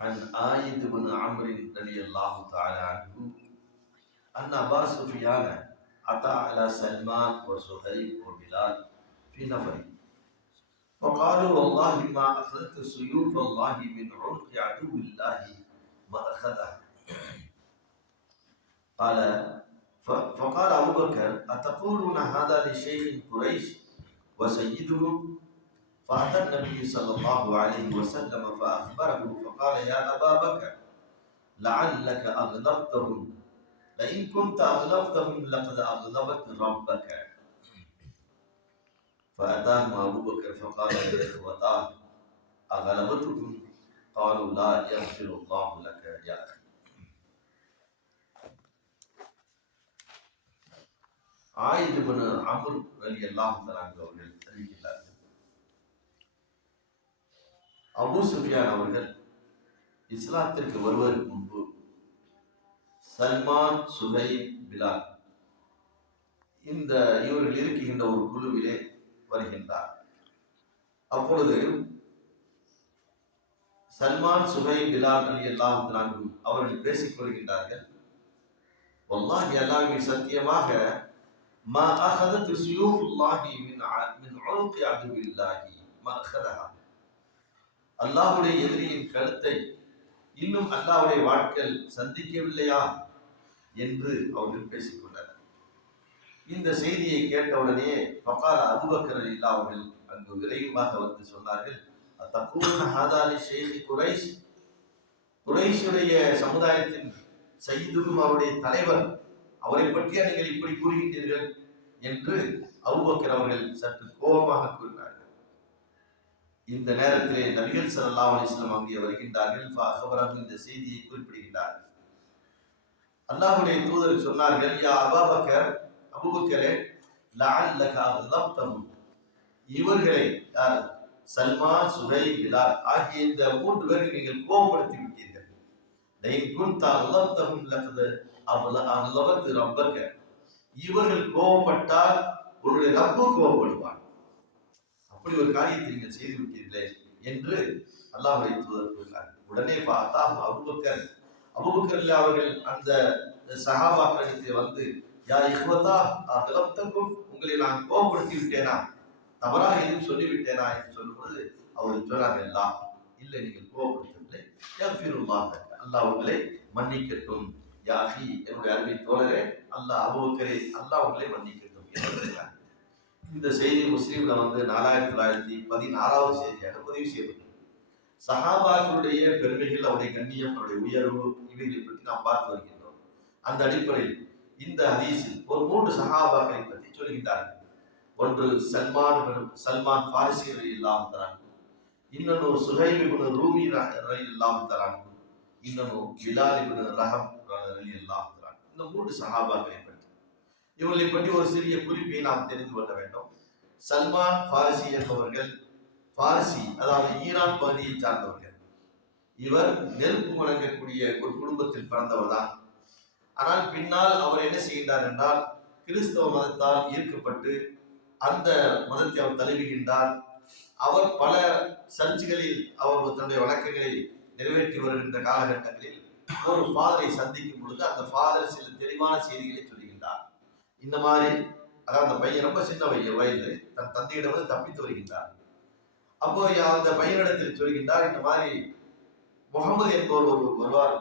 عن آيد بن عمرو رضي الله تعالى عنه أن أبا سفيان أتى على سلمان وزهير وبلال في نفر فقالوا والله ما أخذت سيوف الله من عنق عدو الله ما أخذها قال فقال أبو بكر أتقولون هذا لشيخ قريش وسيدهم فأتى النبي صلى الله عليه وسلم فأخبره فقال يا أبا بكر لعلك أغضبتهم لئن كنت أغضبتهم لقد أغضبت ربك فأتاهم أبو بكر فقال يا إخوتاه أغلبتكم قالوا لا يغفر الله لك يا أخي ஆயிது பின் அமர் அலி அல்லாஹ் அவர்கள் அறிவிக்கிறார்கள் அபு சுஃபியான் அவர்கள் இஸ்லாத்திற்கு வருவதற்கு முன்பு சல்மான் சுகை பிலால் இந்த இவர்கள் இருக்கின்ற ஒரு குழுவிலே வருகின்றார் அப்பொழுது சல்மான் சுகை பிலால் அலி அல்லாஹ் அவர்கள் பேசிக் கொள்கின்றார்கள் வல்லாஹி அல்லாஹ் சத்தியமாக ما أخذت سيوف الله من من عنق عدو الله ما أخذها அல்லாஹுடைய எதிரியின் கழுத்தை இன்னும் அல்லாவுடைய வாட்கள் சந்திக்கவில்லையா என்று அவர்கள் பேசிக்கொண்டனர். இந்த செய்தியை கேட்டவுடனே பக்கால அபுபக்கரன் இல்லா அவர்கள் அங்கு விரைவாக வந்து சொன்னார்கள் தக்கூன ஹாதாலி ஷேഖி குரைஷ்? குரைஷுடைய சமுதாயத்தின் சைதுகும் அவருடைய தலைவர் அவரை பற்றியா நீங்கள் இப்படி கூறுகின்றீர்கள்? என்று அபுபக்கர் அவர்கள் சற்று கோபமாக கூறினார்கள். இந்த நேரத்திலே நபிகள் சல்லா அலிஸ்லாம் அங்கே வருகின்றார்கள். அகபராக இந்த செய்தியை குறிப்பிடுகின்றார்கள் அல்லாஹுடைய தூதர் சொன்னார்கள் யா அபாபக்கர் அபுபக்கரே இவர்களை யார்? சல்மா சுரை பிலால் ஆகிய இந்த மூன்று பேருக்கு நீங்கள் கோபப்படுத்தி விட்டீர்கள். ரப்பக்க. இவர்கள் கோபப்பட்டால் உங்களுடைய ரப்பு கோபப்படுவான். அப்படி ஒரு காரியத்தை நீங்கள் செய்து விட்டீர்களே என்று அல்லாஹுடைய தூதர் கூறினார் உடனே பார்த்தா அபுபக்கர் அபுபக்கர்ல அவர்கள் அந்த சகாபாக்களிடத்தில் வந்து யா இஹ்வதா அகலப்தக்கும் உங்களை நான் கோபப்படுத்தி விட்டேனா தவறாக எதுவும் சொல்லிவிட்டேனா? என்று சொல்லும்போது அவர் சொன்னார் எல்லாம் இல்லை நீங்கள் கோபப்படுத்தவில்லை. அல்லாஹ் உங்களை மன்னிக்கட்டும். யாஹி என்னுடைய அருமை தோழரே அல்லாஹ் அபுபக்கரே அல்லாஹ் உங்களை மன்னிக்கட்டும். என்று இந்த செய்தி முஸ்லீம்ல வந்து நாலாயிரத்தி தொள்ளாயிரத்தி பதினாறாவது செய்தியாக பதிவு செய்யப்பட்டது. சஹாபாக்களுடைய பெருமைகள் அவருடைய கண்ணியம் அவருடைய உயர்வு இவைகளை பற்றி நாம் பார்த்து வருகின்றோம். அந்த அடிப்படையில் இந்த ஹதீஸில் ஒரு மூன்று சஹாபாக்களை பற்றி சொல்கின்றார்கள். ஒன்று சல்மான் சல்மான் பாரிசி இல்லாமல் தரான் இன்னொன்று சுஹைல் இப்னு ரூமி இல்லாமல் தரான் இன்னொன்று பிலால் இப்னு ரஹம் இல்லாமல் தரான் இந்த மூன்று சஹாபாக்களை இவர்களை பற்றி ஒரு சிறிய குறிப்பை நாம் தெரிந்து கொள்ள வேண்டும். சல்மான் பாரிசி என்பவர்கள் பாரிசி அதாவது ஈரான் பகுதியை சார்ந்தவர்கள். இவர் நெருப்பு வழங்கக்கூடிய ஒரு குடும்பத்தில் பிறந்தவர் தான் ஆனால் பின்னால் அவர் என்ன செய்கின்றார் என்றால் கிறிஸ்தவ மதத்தால் ஈர்க்கப்பட்டு அந்த மதத்தை அவர் தழுவுகின்றார். அவர் பல சர்ச்சுகளில் அவர் தன்னுடைய வழக்கங்களை நிறைவேற்றி வருகின்ற காலகட்டங்களில் ஒரு ஃபாதரை சந்திக்கும் பொழுது அந்த ஃபாதர் சில தெளிவான செய்திகளை சொல்லி இந்த மாதிரி அதாவது அந்த பையன் ரொம்ப சின்ன பையன் வயது. தன் தந்தையிடம் வந்து தப்பித்து வருகின்றார் அப்போ அந்த பையனிடத்தில் சொல்கின்றார் இந்த மாதிரி முகமது என்பவர் ஒருவர் வருவார்.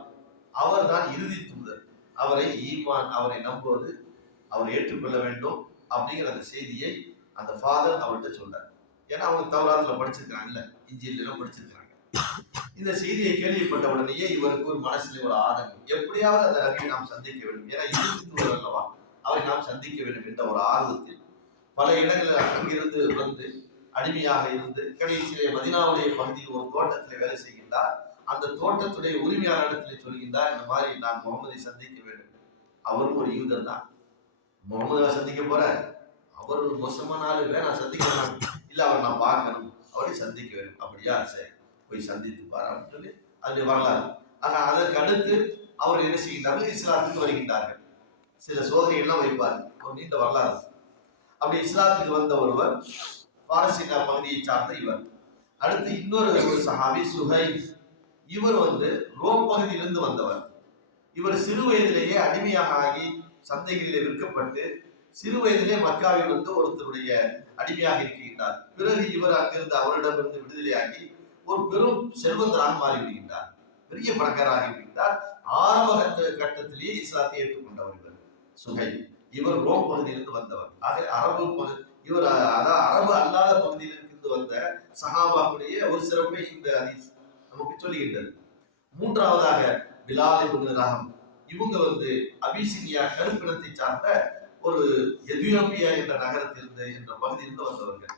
அவர் தான் இறுதி தூதர். அவரை ஈமான் அவரை நம்புவது அவர் ஏற்றுக்கொள்ள வேண்டும் அப்படிங்கிற அந்த செய்தியை அந்த ஃபாதர் அவர்கிட்ட சொல்றார். ஏன்னா அவங்க தவறாத்துல படிச்சிருக்காங்கல்ல இன்ஜினியர்லாம் படிச்சிருக்கிறாங்க. இந்த செய்தியை கேள்விப்பட்ட உடனேயே இவருக்கு ஒரு மனசுல ஒரு ஆதங்கம். எப்படியாவது அந்த நபியை நாம் சந்திக்க வேண்டும். ஏன்னா இறுதி அல்லவா? அவரை நாம் சந்திக்க வேண்டும் என்ற ஒரு ஆர்வத்தில் பல இடங்களில் அங்கிருந்து வந்து அடிமையாக இருந்து கடைசியிலே மதினாவுடைய பகுதியில் ஒரு தோட்டத்தில் வேலை செய்கின்றார். அந்த தோட்டத்துடைய உரிமையாளரிடத்தில் சொல்கின்றார் இந்த மாதிரி நான் முகமதை சந்திக்க வேண்டும். அவரும் ஒரு யூதர் தான். முகமதை சந்திக்க போற அவர் ஒரு மோசமான ஆளு. நான் சந்திக்க இல்ல அவர் நான் பார்க்கணும். அவரை சந்திக்க வேண்டும். அப்படியா சரி? போய் சந்தித்து பாரான்னு சொல்லி அது வரலாறு. ஆனால் அதற்கு அடுத்து அவர் என்ன செய்கின்றார்கள்? இஸ்லாத்துக்கு வருகின்றார்கள். சில சோதனைகள்லாம் வைப்பார். ஒரு நீண்ட வரலாறு. அப்படி இஸ்லாத்துக்கு வந்த ஒருவர் பாரசீக பகுதியை சார்ந்த இவர். அடுத்து இன்னொரு ஒரு சஹாபி சுஹை இவர் வந்து ரோம் பகுதியிலிருந்து வந்தவர். இவர் சிறு வயதிலேயே அடிமையாக ஆகி சந்தைகளிலே விற்கப்பட்டு சிறு வயதிலே மக்காவில் வந்து ஒருத்தருடைய அடிமையாக இருக்கின்றார். பிறகு இவர் அங்கிருந்து அவரிடமிருந்து விடுதலையாகி ஒரு பெரும் செல்வந்தராக மாறிவிடுகின்றார். பெரிய பணக்காராக இருக்கின்றார். ஆரம்ப கட்டத்திலேயே இஸ்லாத்தை ஏற்றுக்கொண்டவர் இவர். சுகை. இவர் ரோம் பகுதியிலிருந்து வந்தவர். ஆக அரபு இவர் அதான் அதாவது அரபு அல்லாத பகுதியிலிருந்து வந்த சஹாபாக்குடைய ஒரு சிறப்பை இந்த ஹதீஸ் நமக்கு சொல்லுகின்றது. மூன்றாவதாக பிலால் இப்னு இவங்க வந்து அபிசினியா கருப்பினத்தை சார்ந்த ஒரு எதியோப்பியா என்ற நகரத்திலிருந்து என்ற பகுதியிலிருந்து வந்தவர்கள்.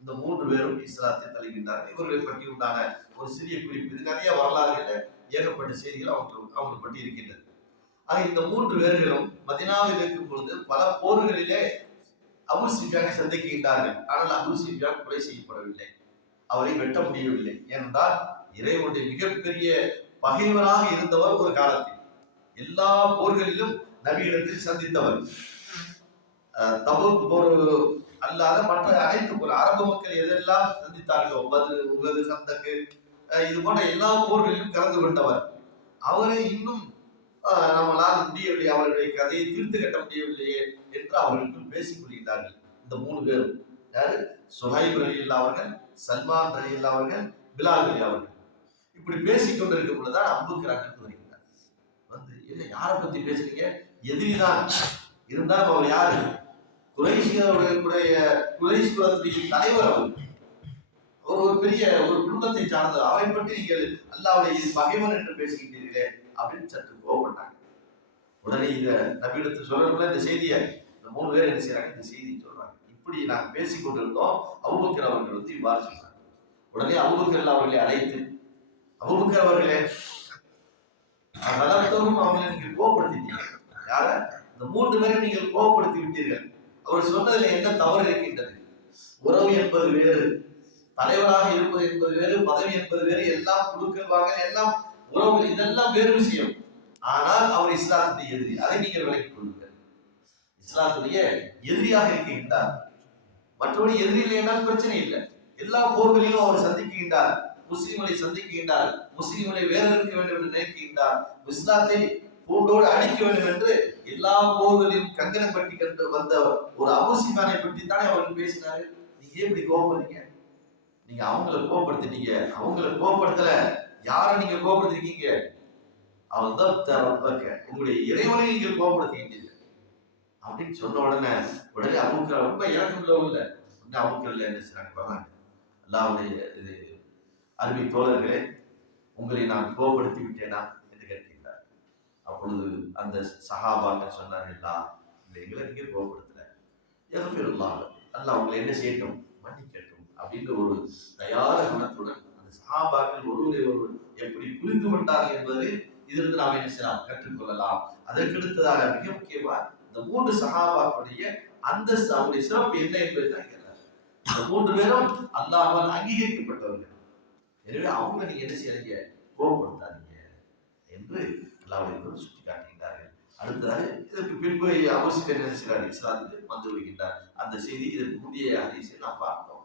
இந்த மூன்று பேரும் இஸ்லாத்தை தழுகின்றார்கள் இவர்களை பற்றி உண்டான ஒரு சிறிய குறிப்பு. இது நிறைய வரலாறுகளை ஏகப்பட்ட செய்திகள் அவர்கள் அவங்களை பற்றி இருக்கின்றது ஆக இந்த மூன்று பேர்களும் மதினாவில் இருக்கும் பொழுது பல போர்களிலே அபு சிஃபியானை சந்திக்கின்றார்கள். ஆனால் அபு சிஃபியான் கொலை செய்யப்படவில்லை. அவரை வெட்ட முடியவில்லை. ஏனென்றால் இறைவனுடைய மிகப்பெரிய பகைவராக இருந்தவர் ஒரு காலத்தில். எல்லா போர்களிலும் நபியிடத்தில் சந்தித்தவர். அஹ் போர் அல்லாத மற்ற அனைத்து போர் அரபு மக்கள் எதெல்லாம் சந்தித்தார்கள் ஒன்பது உகது சந்தக்கு இது போன்ற எல்லா போர்களிலும் கலந்து கொண்டவர். அவரை இன்னும் நம்மளால் முடியவில்லை அவர்களுடைய கதையை தீர்த்து கட்ட முடியவில்லையே என்று அவர்களுக்குள் பேசிக் கொள்கிறார்கள். இந்த மூணு பேரும். யாரு? சுஹைப் ரலியல்லா அவர்கள் சல்மான் ரலியல்லா அவர்கள் பிலால் அலி அவர்கள் இப்படி பேசிக் கொண்டிருக்கும் பொழுதுதான் அம்புக்கிறாங்க வருகிறார் வந்து என்ன யாரை பத்தி பேசுறீங்க? எதிரிதான். இருந்தாலும் அவர் யாரு? குறைசியர்களுடைய குறைசி குலத்துடைய தலைவர் அவர். அவர் ஒரு பெரிய ஒரு குடும்பத்தை சார்ந்தவர். அவரை பற்றி நீங்கள் அல்லாவுடைய பகைவன் என்று பேசுகின்றீர்களே அப்படின்னு சற்று உடனே இதை நபியிடத்து சொல்றதுல இந்த செய்தியை இந்த மூணு பேர் என்ன செய்யறாங்க இந்த செய்தி சொல்றாங்க. இப்படி நாங்கள் பேசிக் கொண்டிருந்தோம். அபுபக்கர் அவர்கள் வந்து இவ்வாறு சொன்னாங்க உடனே அவுபக்கர் அவர்களை அழைத்து அவுபக்கர் அவர்களே அதற்கும் அவங்களை நீங்கள் கோபப்படுத்திட்டீங்க யார? இந்த மூன்று பேரை நீங்கள் கோபப்படுத்தி விட்டீர்கள். அவர் சொன்னதுல என்ன தவறு இருக்கின்றது? உறவு என்பது வேறு தலைவராக இருப்பது என்பது வேறு பதவி என்பது வேறு எல்லாம் கொடுக்க வாங்க எல்லாம் உறவு இதெல்லாம் வேறு விஷயம். ஆனால் அவர் இஸ்லாத்துடைய எதிரி. அதை நீங்கள் விலக்கிக் கொள்ளுங்கள். இஸ்லாத்துடைய எதிரியாக இருக்கின்றார். மற்றபடி எதிரி இல்லையென்றால் பிரச்சனை இல்லை. எல்லா போர்களிலும் அவர் சந்திக்கின்றார். முஸ்லிம்களை சந்திக்கின்றார். முஸ்லிம்களை வேறு இருக்க வேண்டும் என்று நினைக்கின்றார். இஸ்லாத்தை பூண்டோடு அழிக்க வேண்டும் என்று எல்லா போர்களிலும் கங்கணம் பட்டி கண்டு வந்த ஒரு அபுசிமானை பற்றி தானே அவர்கள் பேசினாரு நீங்க ஏன் இப்படி நீங்க அவங்கள கோபப்படுத்தினீங்க அவங்கள கோபப்படுத்தல யாரை நீங்க கோபப்படுத்திருக்கீங்க அவன் தான் உங்களுடைய இறைவனை நீங்கள் கோவப்படுத்திக்கிட்டீங்க அப்படின்னு சொன்ன உடனே உடனே அமுக்கிற ரொம்ப இறக்கம் உள்ளவங்க இல்லை. உடனே அபுக்கர்ல என்ன செய்றாங்க வராங்க அல்லாவுடைய இது அருமை தோழர்களே உங்களை நான் கோபப்படுத்தி விட்டேனா என்று கேட்கின்றார். அப்பொழுது அந்த சஹாபாக்கள் சொன்னார்களா இல்லை எங்களை நீங்க கோவப்படுத்தல எகஃபிருல்லாஹ் அல்ல அவங்களை என்ன செய்யட்டும்? மன்னிக்கட்டும். அப்படின்ற ஒரு தயார குணத்துடன் அந்த சகாபாக்கள் ஒருவரை ஒருவர் எப்படி புரிந்து கொண்டார்கள் என்பதை இதிலிருந்து நாம் என்ன செய்யலாம்? கற்றுக்கொள்ளலாம். அதற்கடுத்ததாக மிக முக்கியமா இந்த மூன்று சகாபாக்களுடைய அந்தஸ்து அவருடைய சிறப்பு என்ன என்பதை தான் இந்த மூன்று பேரும் அல்லாமல் அங்கீகரிக்கப்பட்டவர்கள். எனவே அவங்க நீங்க என்ன செய்யறீங்க கோபப்படுத்தாதீங்க என்று அல்லாவுடைய சுட்டி காட்டுகின்றார்கள் அடுத்ததாக இதற்கு பின்பு அவசியம் என்ன செய்கிறார் இஸ்லாத்துக்கு வந்து விடுகின்றார். அந்த செய்தி இதற்கு முந்தைய அதிசயம் நாம் பார்த்தோம்